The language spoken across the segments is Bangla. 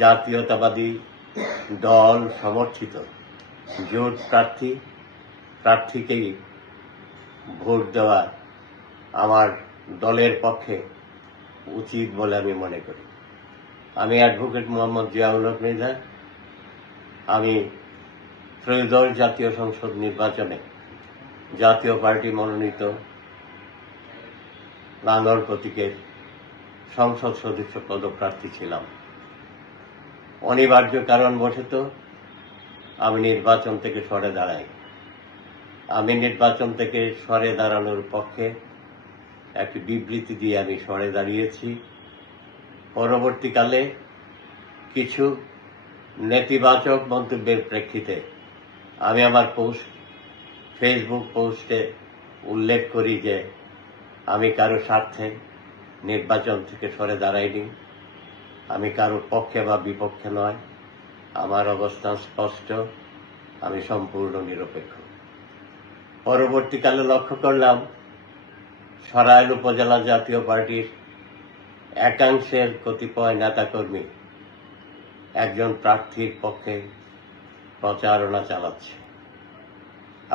জাতীয়তাবাদী দল সমর্থিত জোট প্রার্থীকেই ভোট দেওয়া আমার দলের পক্ষে উচিত বলে আমি মনে করি। আমি অ্যাডভোকেট মোহাম্মদ জিয়াউল হক মৃধা। আমি ত্রয়োদশ জাতীয় সংসদ নির্বাচনে জাতীয় পার্টি মনোনীত লাঙ্গল প্রতীকের সংসদ সদস্য পদপ্রার্থী ছিলাম। অনিবার্য কারণবশত আমি নির্বাচন থেকে সরে দাঁড়াই। আমি নির্বাচন থেকে সরে দাঁড়ানোর পক্ষে একটি বিবৃতি দিয়ে আমি সরে দাঁড়িয়েছি। পরবর্তীকালে কিছু নেতিবাচক মন্তব্যের প্রেক্ষিতে আমি আমার ফেসবুক পোস্টে উল্লেখ করি যে আমি কারো স্বার্থে নির্বাচন থেকে সরে দাঁড়াইনি। আমি কারোর পক্ষে বা বিপক্ষে নয়। আমার অবস্থান স্পষ্ট, আমি সম্পূর্ণ নিরপেক্ষ। পরবর্তীকালে লক্ষ্য করলাম সরাইল উপজেলা জাতীয় পার্টির একাংশের কতিপয় নেতাকর্মী একজন প্রার্থীর পক্ষে প্রচারণা চালাচ্ছে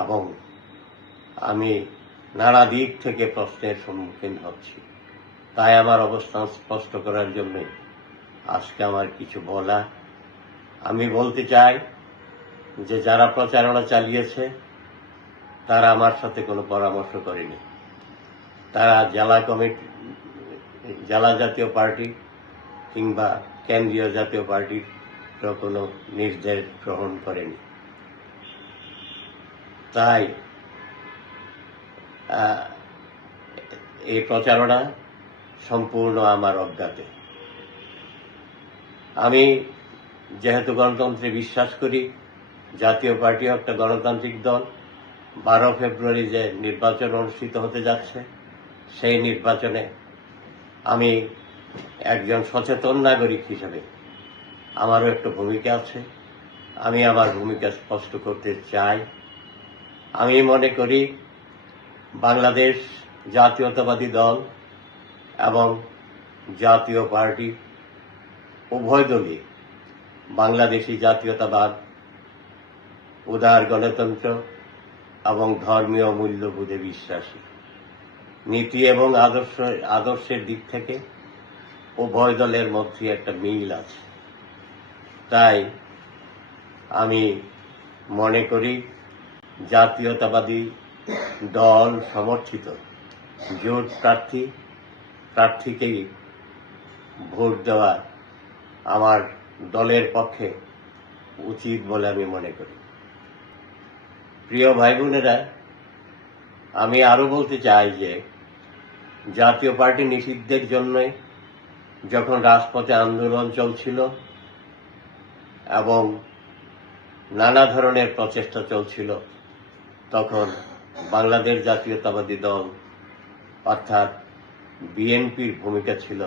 এবং আমি নানা দিক থেকে প্রশ্নের সম্মুখীন হচ্ছি। তাই আমার অবস্থান স্পষ্ট করার জন্য আজকে আমার কিছু বলা। আমি বলতে চাই যে যারা প্রচারণা চালিয়েছে তারা আমার সাথে কোনো পরামর্শ করেনি। তারা জেলা জাতীয় পার্টি কিংবা কেন্দ্রীয় জাতীয় পার্টির কোনো নির্দেশ গ্রহণ করেনি। তাই এই প্রচারণা সম্পূর্ণ আমার অজ্ঞাতে। আমি যেহেতু গণতন্ত্রে বিশ্বাস করি, জাতীয় পার্টিও একটা গণতান্ত্রিক দল, 12 ফেব্রুয়ারি যে নির্বাচন অনুষ্ঠিত হতে যাচ্ছে সেই নির্বাচনে আমি একজন সচেতন নাগরিক হিসেবে আমারও একটা ভূমিকা আছে। আমি আমার ভূমিকা স্পষ্ট করতে চাই। আমি মনে করি বাংলাদেশ জাতীয়তাবাদী দল এবং জাতীয় পার্টি উভয় দলই বাংলাদেশি জাতীয়তাবাদ, উদার গণতন্ত্র এবং ধর্মীয় মূল্যবোধে বিশ্বাসী। নীতি এবং আদর্শের দিক থেকে উভয় দলের মধ্যে একটা মিল আছে। তাই আমি মনে করি জাতীয়তাবাদী দল সমর্থিত জোট প্রার্থীকেই ভোট দেওয়া আমার দলের পক্ষে উচিত বলে আমি মনে করি। প্রিয় ভাই বোনেরা, আমি আরো বলতে চাই যে জাতীয় পার্টি নিষিদ্ধের জন্য যখন রাজপথে আন্দোলন চলছিল এবং নানা ধরনের প্রচেষ্টা চলছিল, তখন বাংলাদেশ জাতীয়তাবাদী দল অর্থাৎ বিএনপির ভূমিকা ছিল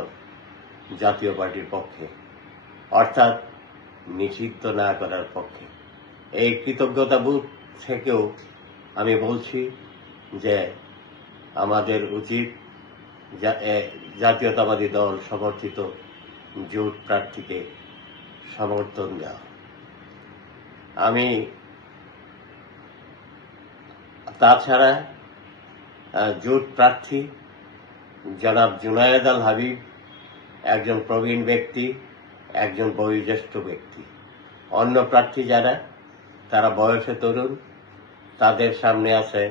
জাতীয় পার্টির পক্ষে, অর্থাৎ নিষিদ্ধ না করার পক্ষে। এই কৃতজ্ঞতাবোধ থেকেও আমি বলছি যে আমাদের উচিত জাতীয়তাবাদী দল সমর্থিত জোট প্রার্থীকে সমর্থন দেওয়া। আমি তাছাড়া জোট প্রার্থী জনাব জুনায়েদ আল হাবিব একজন প্রবীণ ব্যক্তি, একজন বয়োজ্যেষ্ঠ ব্যক্তি। অন্য প্রার্থী যারা তারা বয়সে তরুণ, তাদের সামনে আছে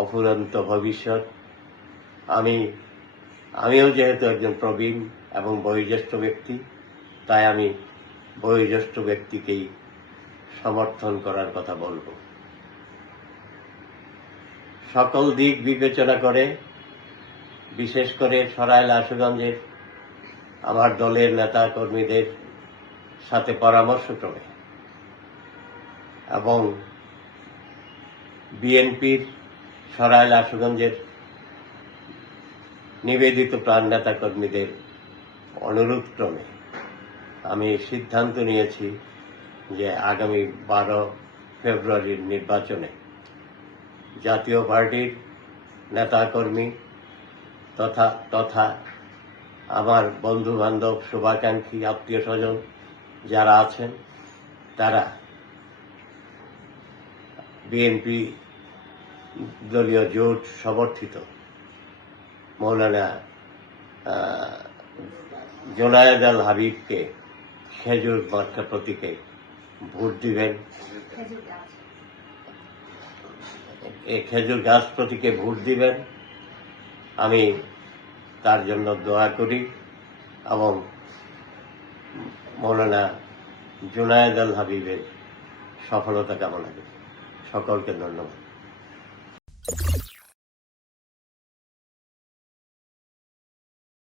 অফুরন্ত ভবিষ্যৎ। আমিও যেহেতু একজন প্রবীণ এবং বয়োজ্যেষ্ঠ ব্যক্তি, তাই আমি বয়োজ্যেষ্ঠ ব্যক্তিকেই সমর্থন করার কথা বলবো। সকল দিক বিবেচনা করে, বিশেষ করে সরাইল আশুগঞ্জের আমার দলের নেতা কর্মীদের সাথে পরামর্শক্রমে এবং বিএনপির সরাইল আশুগঞ্জের নিবেদিত প্রাণ নেতা কর্মীদের অনুরোধ ক্রমে আমি সিদ্ধান্ত নিয়েছি যে আগামী 12 ফেব্রুয়ারির নির্বাচনে জাতীয় পার্টির নেতাকর্মী তথা আমার বন্ধু বান্ধব, শুভাকাঙ্ক্ষী, আত্মীয় স্বজন যারা আছেন তারা বিএনপি দলীয় জোট সমর্থিত মৌলানা জোনায়েদ আল হাবিবকে খেজুর মার্কা প্রতীকে ভোট দিবেন। এই খেজুর গাছ প্রতীকে ভোট দিবেন। আমি তার জন্য দোয়া করি এবং মৌলানা জোনায়েদ আল হাবিবের সফলতা কামনা করি। সকলকে ধন্যবাদ।